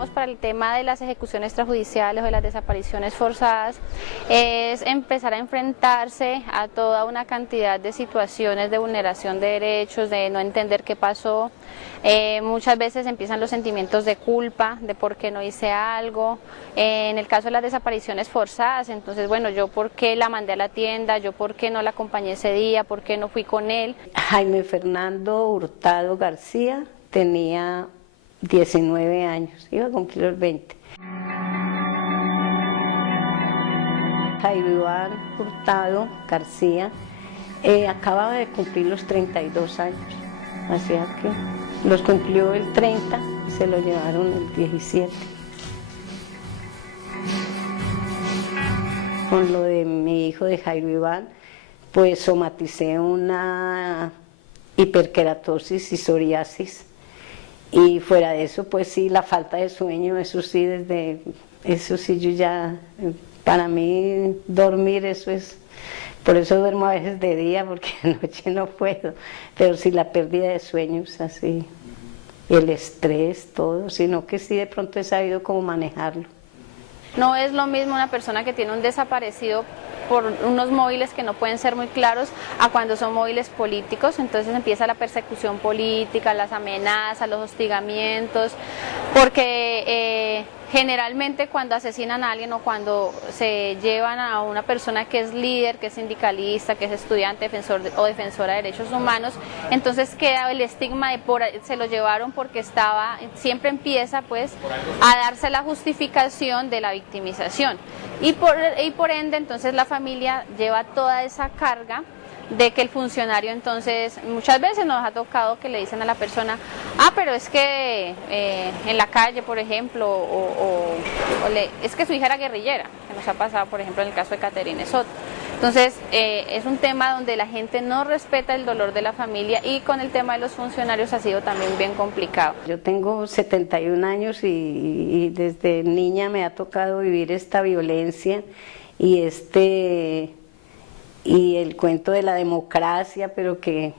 digamos, para el tema de las ejecuciones extrajudiciales o de las desapariciones forzadas, es empezar a enfrentarse a toda una cantidad de situaciones de vulneración de derechos, de no entender qué pasó. Muchas veces empiezan los sentimientos de culpa, de por qué no hice algo. En el caso de las desapariciones forzadas, entonces, bueno, yo por qué la mandé a la tienda, yo por qué no la acompañé ese día, por qué no fui con él. Jaime Fernando Hurtado García tenía 19 años, iba a cumplir los 20. Jairo Iván Hurtado García acababa de cumplir los 32 años, así que los cumplió el 30 y se lo llevaron el 17. Con lo de mi hijo de Jairo Iván, pues somaticé una hiperkeratosis y psoriasis. Y fuera de eso, pues sí, la falta de sueño, eso sí, yo ya, para mí dormir, eso es, por eso duermo a veces de día, porque de noche no puedo, pero sí la pérdida de sueños, así, el estrés, todo, sino que sí de pronto he sabido cómo manejarlo. No es lo mismo una persona que tiene un desaparecido por unos móviles que no pueden ser muy claros a cuando son móviles políticos, entonces empieza la persecución política, las amenazas, los hostigamientos, porque generalmente cuando asesinan a alguien o cuando se llevan a una persona que es líder, que es sindicalista, que es estudiante, defensor o defensora de derechos humanos, entonces queda el estigma de se lo llevaron porque estaba, siempre empieza pues a darse la justificación de la victimización y por ende entonces la familia lleva toda esa carga de que el funcionario entonces, muchas veces nos ha tocado que le dicen a la persona, pero es que en la calle, por ejemplo, es que su hija era guerrillera, que nos ha pasado, por ejemplo, en el caso de Caterine Soto. Entonces, es un tema donde la gente no respeta el dolor de la familia y con el tema de los funcionarios ha sido también bien complicado. Yo tengo 71 años y desde niña me ha tocado vivir esta violencia y y el cuento de la democracia, pero que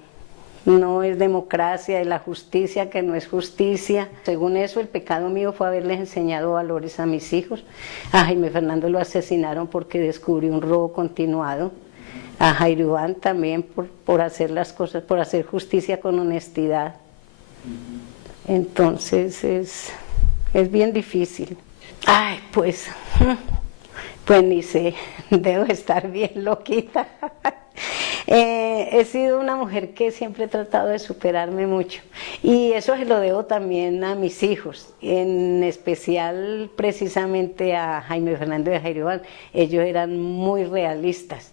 no es democracia, de la justicia, que no es justicia. Según eso, el pecado mío fue haberles enseñado valores a mis hijos. A Jaime Fernando lo asesinaron porque descubrió un robo continuado. A Jairo Iván también por hacer las cosas, por hacer justicia con honestidad. Entonces es bien difícil. Pues ni sé, debo estar bien loquita. He sido una mujer que siempre he tratado de superarme mucho y eso se lo debo también a mis hijos, en especial precisamente a Jaime Fernando y a Jairo Iván. Ellos eran muy realistas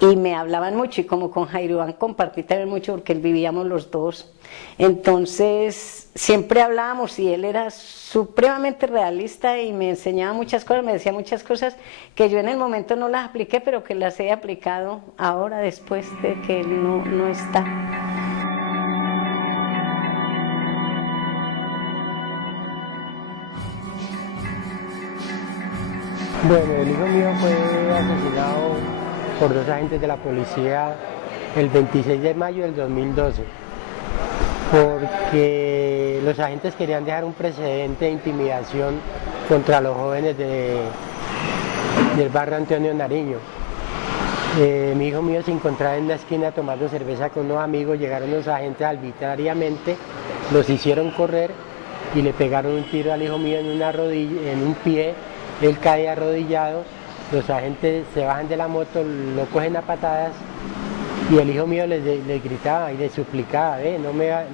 y me hablaban mucho y como con Jairo Iván compartí también mucho porque él vivíamos los dos, entonces siempre hablábamos y él era supremamente realista y me enseñaba muchas cosas, me decía muchas cosas que yo en el momento no las apliqué, pero que las he aplicado ahora después de que él no está. Bueno, el hijo mío fue asesinado por 2 agentes de la policía el 26 de mayo del 2012, porque los agentes querían dejar un precedente de intimidación contra los jóvenes del barrio Antonio Nariño. Mi hijo mío se encontraba en una esquina tomando cerveza con unos amigos, llegaron los agentes arbitrariamente, los hicieron correr y le pegaron un tiro al hijo mío en una rodilla, en un pie, él cae arrodillado. Los agentes se bajan de la moto, lo cogen a patadas y el hijo mío les gritaba y les suplicaba, no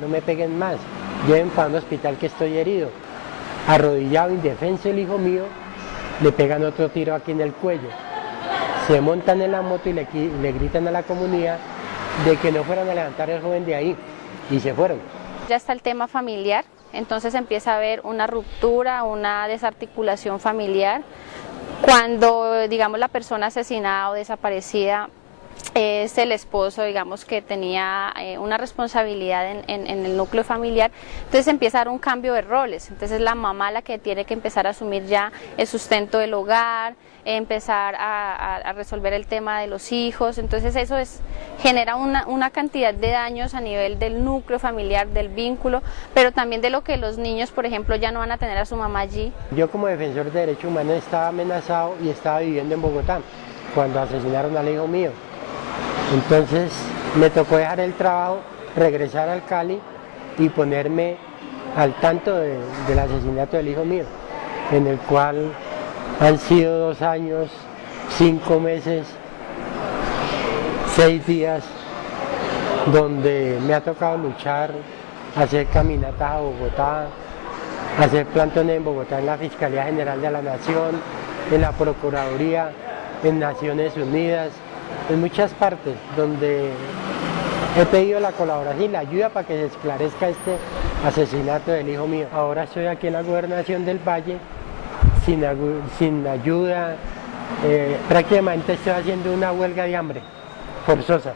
me peguen más, lleven para un hospital que estoy herido. Arrodillado, indefenso el hijo mío, le pegan otro tiro aquí en el cuello. Se montan en la moto y le gritan a la comunidad de que no fueran a levantar al joven de ahí y se fueron. Ya está el tema familiar, entonces empieza a haber una ruptura, una desarticulación familiar. Cuando, digamos, la persona asesinada o desaparecida es el esposo, digamos, que tenía una responsabilidad en el núcleo familiar. Entonces empieza a dar un cambio de roles. Entonces es la mamá la que tiene que empezar a asumir ya el sustento del hogar, empezar a resolver el tema de los hijos. Entonces eso genera una cantidad de daños a nivel del núcleo familiar, del vínculo, pero también de lo que los niños, por ejemplo, ya no van a tener a su mamá allí. Yo como defensor de derechos humanos estaba amenazado y estaba viviendo en Bogotá cuando asesinaron al hijo mío. Entonces me tocó dejar el trabajo, regresar al Cali y ponerme al tanto del asesinato del hijo mío, en el cual han sido 2 años, 5 meses, 6 días, donde me ha tocado luchar, hacer caminatas a Bogotá, hacer plantones en Bogotá en la Fiscalía General de la Nación, en la Procuraduría, en Naciones Unidas, en muchas partes donde he pedido la colaboración y la ayuda para que se esclarezca este asesinato del hijo mío. Ahora estoy aquí en la Gobernación del Valle sin ayuda, prácticamente estoy haciendo una huelga de hambre forzosa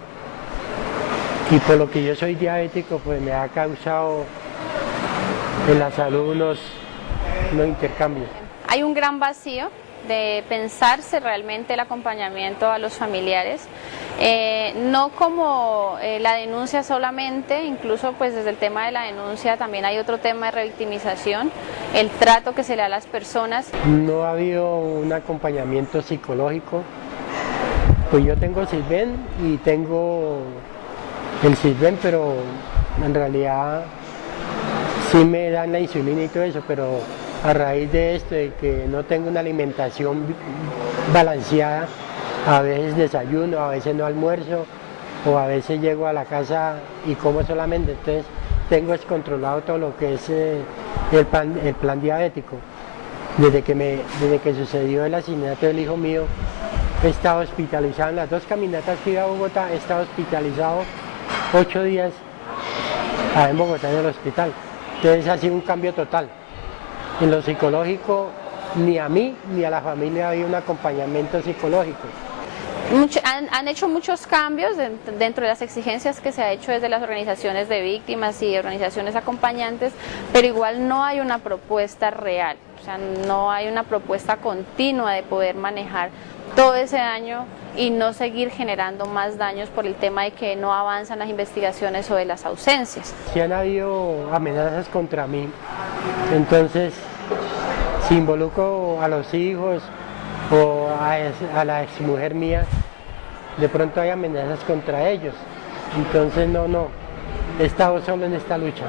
y por lo que yo soy diabético pues me ha causado en la salud unos intercambios. Hay un gran vacío de pensarse realmente el acompañamiento a los familiares, no como la denuncia solamente, incluso pues desde el tema de la denuncia también hay otro tema de revictimización, el trato que se le da a las personas. No ha habido un acompañamiento psicológico, pues yo tengo Sisbén y tengo el Sisbén, pero en realidad sí me dan la insulina y todo eso, pero a raíz de esto, de que no tengo una alimentación balanceada, a veces desayuno, a veces no almuerzo, o a veces llego a la casa y como solamente, entonces tengo descontrolado todo lo que es el plan diabético. Desde que sucedió el asesinato del hijo mío, he estado hospitalizado en las 2 caminatas que iba a Bogotá, he estado hospitalizado 8 días en Bogotá en el hospital. Entonces ha sido un cambio total. En lo psicológico, ni a mí ni a la familia había un acompañamiento psicológico. Han hecho muchos cambios dentro de las exigencias que se ha hecho desde las organizaciones de víctimas y organizaciones acompañantes, pero igual no hay una propuesta real, o sea, no hay una propuesta continua de poder manejar todo ese daño y no seguir generando más daños por el tema de que no avanzan las investigaciones o de las ausencias. Si han habido amenazas contra mí, entonces si involucro a los hijos o a la exmujer mía, de pronto hay amenazas contra ellos. Entonces no, he estado solo en esta lucha.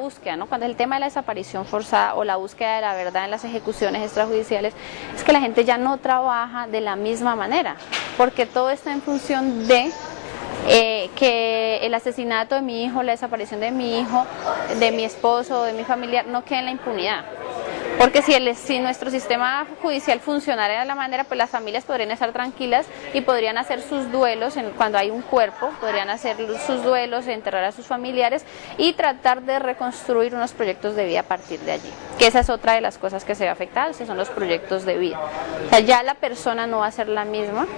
Búsqueda, ¿no? Cuando el tema de la desaparición forzada o la búsqueda de la verdad en las ejecuciones extrajudiciales, es que la gente ya no trabaja de la misma manera, porque todo está en función de que el asesinato de mi hijo, la desaparición de mi hijo, de mi esposo, de mi familiar, no quede en la impunidad. Porque si nuestro sistema judicial funcionara de la manera, pues las familias podrían estar tranquilas y podrían hacer sus duelos cuando hay un cuerpo, podrían hacer sus duelos, enterrar a sus familiares y tratar de reconstruir unos proyectos de vida a partir de allí. Que esa es otra de las cosas que se ve afectada, que son los proyectos de vida. O sea, ya la persona no va a ser la misma,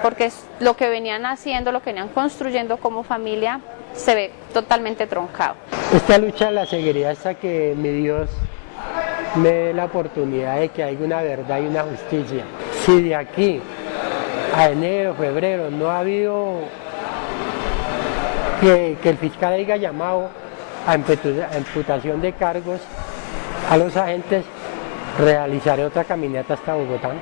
porque lo que venían haciendo, lo que venían construyendo como familia, se ve totalmente truncado. Esta lucha la seguiré hasta que mi Dios me dé la oportunidad de que haya una verdad y una justicia. Si de aquí a enero, febrero no ha habido que el fiscal haya llamado a imputación de cargos a los agentes, realizaré otra caminata hasta Bogotá.